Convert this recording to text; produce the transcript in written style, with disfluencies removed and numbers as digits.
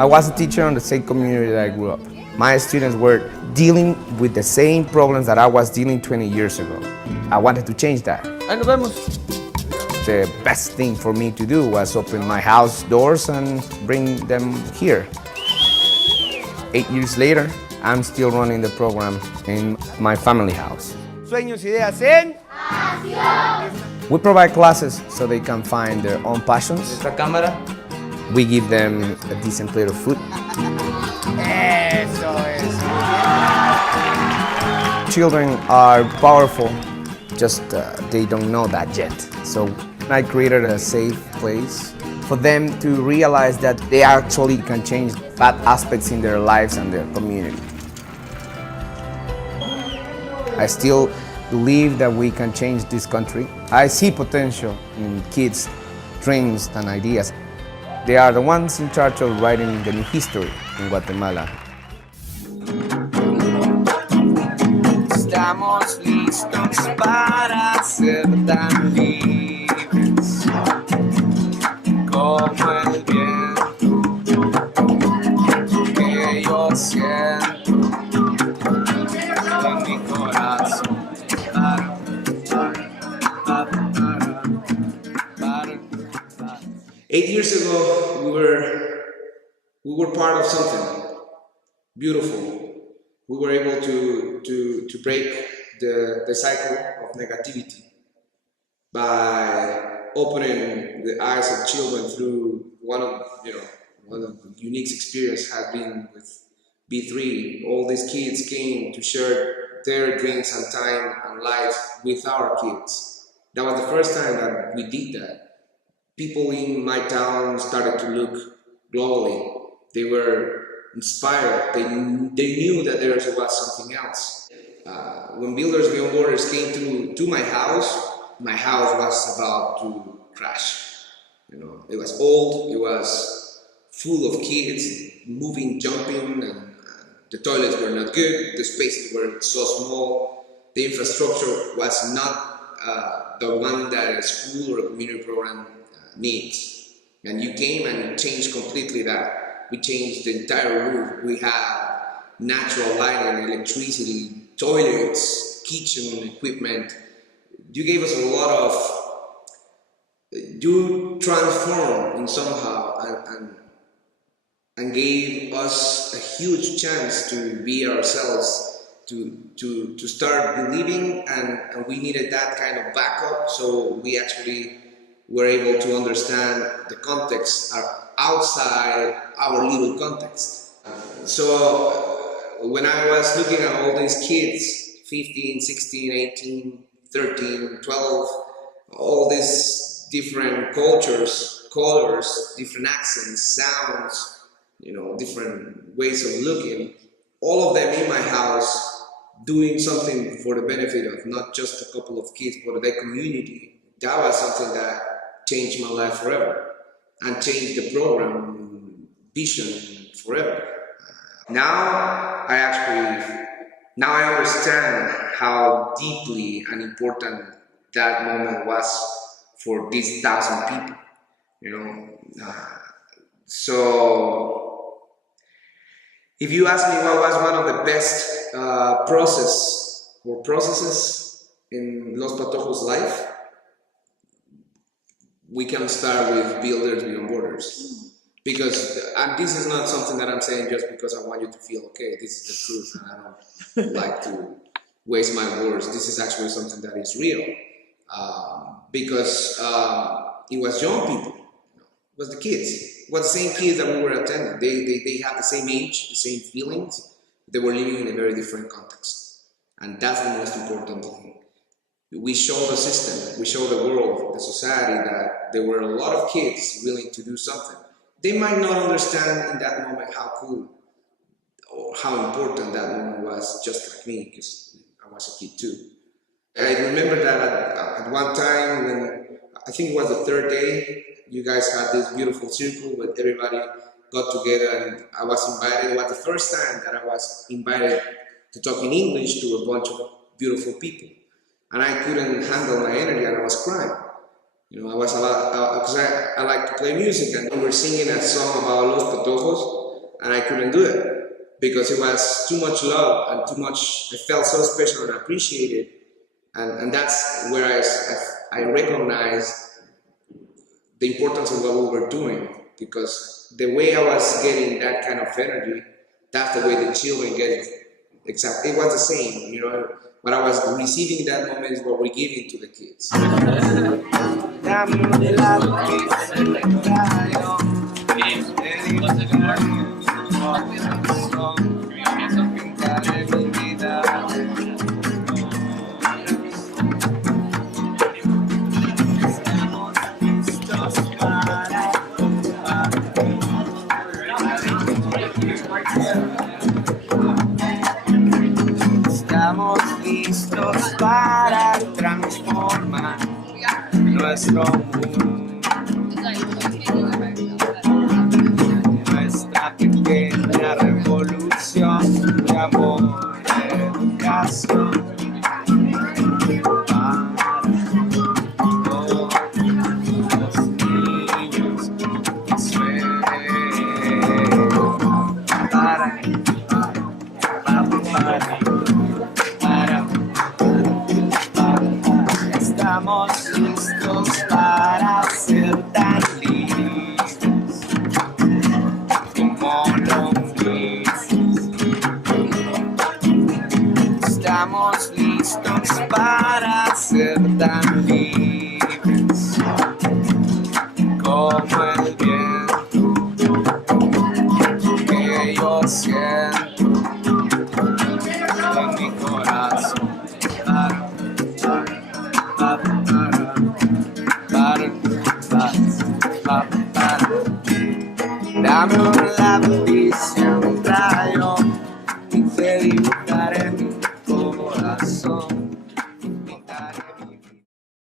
I was a teacher in the same community that I grew up. My students were dealing with the same problems that I was dealing 20 years ago. I wanted to change that. And the best thing for me to do was open my house doors and bring them here. 8 years later, I'm still running the program in my family house. Sueños, ideas en acción. We provide classes so they can find their own passions. Esta cámara. We give them a decent plate of food. Eso es. Children are powerful, just they don't know that yet. So I created a safe place for them to realize that they actually can change bad aspects in their lives and their community. I still believe that we can change this country. I see potential in kids' dreams and ideas. They are the ones in charge of writing the new history in Guatemala. Estamos listos para ser tan libres como el viento que yo siento en mi corazón. 8 years ago, we were part of something beautiful. We were able to break the cycle of negativity by opening the eyes of children through one of the unique experience has been with B3. All these kids came to share their dreams and time and life with our kids. That was the first time that we did that. People in my town started to look globally. They were inspired. They knew that there was something else. When Builders Beyond Borders came to my house was about to crash. It was old. It was full of kids moving, jumping, and the toilets were not good. The spaces were so small. The infrastructure was not the one that a school or a community program needs. And you came and changed completely that. We changed the entire roof. We have natural lighting, electricity, toilets, kitchen equipment. You gave us a lot of, you transformed in somehow and gave us a huge chance to be ourselves, to start believing, and we needed that kind of backup, so we actually were able to understand the context outside our little context. So when I was looking at all these kids, 15, 16, 18, 13, 12, all these different cultures, colors, different accents, sounds, different ways of looking, all of them in my house doing something for the benefit of not just a couple of kids, but the community. That was something that changed my life forever and changed the program vision forever. Now I understand how deeply and important that moment was for these 1,000 people, So if you ask me what was one of the best processes in Los Patojos' life, we can start with Builders Beyond Borders. Because, and this is not something that I'm saying just because I want you to feel okay. This is the truth, and I don't like to waste my words. This is actually something that is real. because it was young people, it was the kids, it was the same kids that we were attending. They had the same age, the same feelings. They were living in a very different context, and that's the most important thing. We show the system, we show the world, the society, that there were a lot of kids willing to do something. They might not understand in that moment how cool or how important that moment was, just like me, because I was a kid too. I remember that at one time when, I think it was the third day, you guys had this beautiful circle where everybody got together and I was invited. It was the first time that I was invited to talk in English to a bunch of beautiful people. And I couldn't handle my energy and I was crying. You know, I was because I like to play music, and we were singing a song about Los Patojos and I couldn't do it because it was too much love and too much, I felt so special and appreciated. And that's where I recognized the importance of what we were doing, because the way I was getting that kind of energy, that's the way the children get it. Exactly, it was the same, you know. What I was receiving in that moment is what we're giving to the kids. Estamos listos para transformar nuestro mundo, nuestra pequeña revolución de amor y educación para todos los niños que sueñan, para estamos listos para ser tan libres como lombrices. Estamos listos para ser tan libres como el viento que yo siento en mi corazón. Dame un